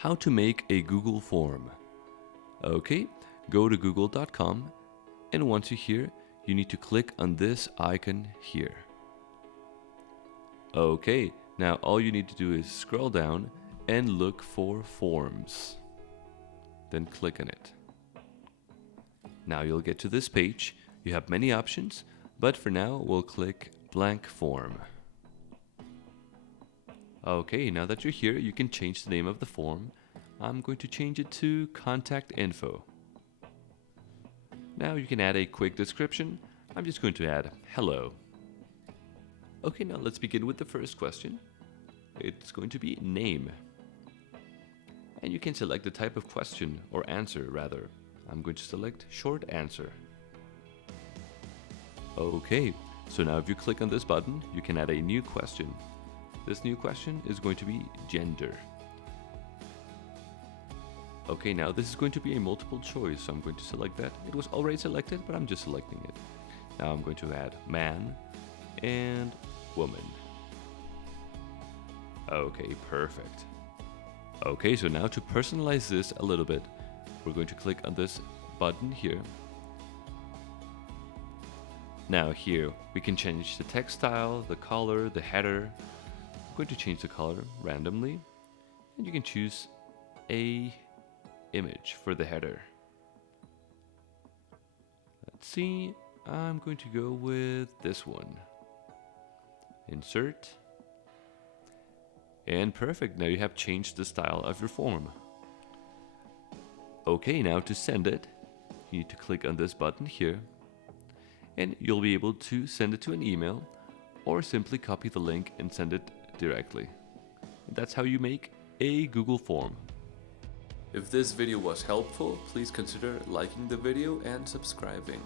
How to make a Google form. Okay, go to google.com, and once you're here, you need to click on this icon here. Okay, now all you need to do is scroll down and look for forms. Then click on it. Now you'll get to this page. You have many options, but for now we'll click blank form. Okay, now that you're here, you can change the name of the form. I'm going to change it to contact info. Now you can add a quick description. I'm just going to add hello. Okay, now let's begin with the first question. It's going to be name. And you can select the type of question or answer rather. I'm going to select short answer. Okay, so now if you click on this button, you can add a new question. This new question is going to be gender. Okay, now this is going to be a multiple choice, so I'm going to select that. It was already selected, but I'm just selecting it. Now I'm going to add man and woman. Okay, perfect. Okay, so now to personalize this a little bit, we're going to click on this button here. Now here, we can change the text style, the color, the header. I'm going to change the color randomly, and you can choose a image for the header. Let's see, I'm going to go with this one. Insert. And perfect, now you have changed the style of your form. Okay, now to send it, you need to click on this button here, and you'll be able to send it to an email or simply copy the link and send it directly. That's how you make a Google form. If this video was helpful, please consider liking the video and subscribing.